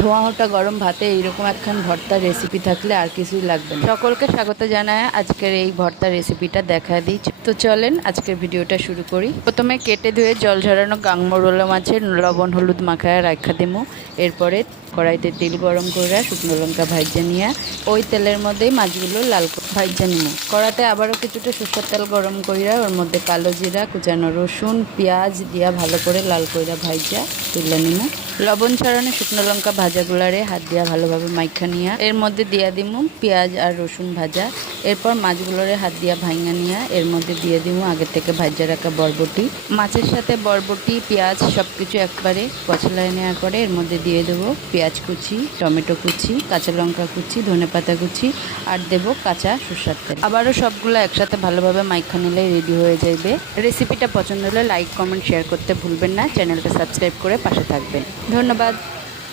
ধোঁয়া ওঠা গরম ভাতে এইরকম একখান ভর্তার রেসিপি থাকলে আর কিছুই লাগবে না। সকলকে স্বাগত জানায় আজকের এই ভর্তার রেসিপিটা দেখা দিই। তো চলেন আজকের ভিডিওটা শুরু করি। প্রথমে কেটে ধুয়ে জল ঝরানো গাংমরোলা মাছের লবণ হলুদ মাখায় রাখা দিমু। এরপরে কড়াইতে তেল গরম করে শুকনো লঙ্কা ভাজা নিয়ে ওই তেলের মধ্যেই মাছগুলো লাল ভাজা নিমু। কড়াতে আবারও কিছুটা সরষের তেল গরম কইরা ওর মধ্যে কালো জিরা কুচানো রসুন পেঁয়াজ দিয়া ভালো করে লাল কইরা ভাজা তুলে নিমু। লবণ ছড়ানো শুকনো লঙ্কা ভাজাগুলারে হাত দিয়া ভালোভাবে মাইখা নিয়া এর মধ্যে দিয়া দিমু পেঁয়াজ আর রসুন ভাজা। এরপর মাছগুলোরে হাত দিয়া ভাঙা নিয়া এর মধ্যে দিয়ে দিমু আগে থেকে ভাজা রাখা বরবটি। মাছের সাথে বরবটি পেঁয়াজ সব কিছু একবারে কচলায় নেওয়ার পরে এর মধ্যে দিয়ে দেবো পেঁয়াজ কুচি টমেটো কুচি কাঁচা লঙ্কা কুচি ধনেপাতা কুচি আর দেবো কাঁচা সরষের তেল। আবারও সবগুলো একসাথে ভালোভাবে মাইখা নিলে রেডি হয়ে যাবে। রেসিপিটা পছন্দ হলে লাইক কমেন্ট শেয়ার করতে ভুলবেন না। চ্যানেলটা সাবস্ক্রাইব করে পাশে থাকবেন। ধন্যবাদ।